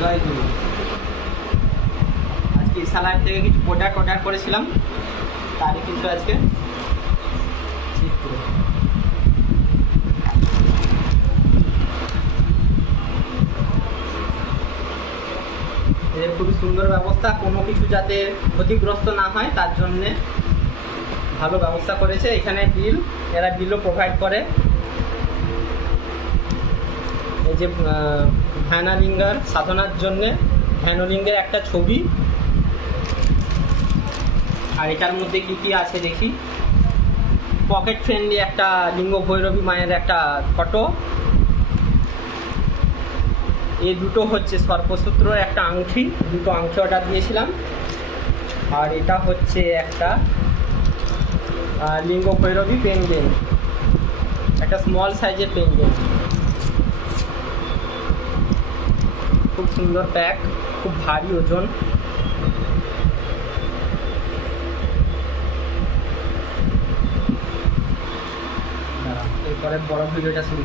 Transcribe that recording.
জয়গুরু। আজকে ইসালাইট থেকে কিছু প্রোডাক্ট অর্ডার করেছিলাম, তারই কিছু আজকে চিত্র। এদের খুবই সুন্দর ব্যবস্থা, কোনো কিছু যাতে ক্ষতিগ্রস্ত না হয় তার জন্যে ভালো ব্যবস্থা করেছে। এখানে এরা বিলও প্রোভাইড করে। এই যে ধ্যানালিঙ্গার সাধনার জন্যে ধ্যানলিঙ্গের একটা ছবি, আর এটার মধ্যে কি কি আছে দেখি। পকেট ফ্রেন্ডলি একটা লিঙ্গ ভৈরবী মায়ের একটা ফটো। এই দুটো হচ্ছে সর্পসূত্র একটা আংটি, দুটো আংটি অর্ডার দিয়েছিলাম। আর এটা হচ্ছে একটা লিঙ্গ ভৈরবী পেঙ্গুইন, একটা স্মল সাইজের পেঙ্গুইন। খুব সুন্দর প্যাক, খুব ভারী ওজন। এরপরে বড় ভিডিওটা শুরু করব।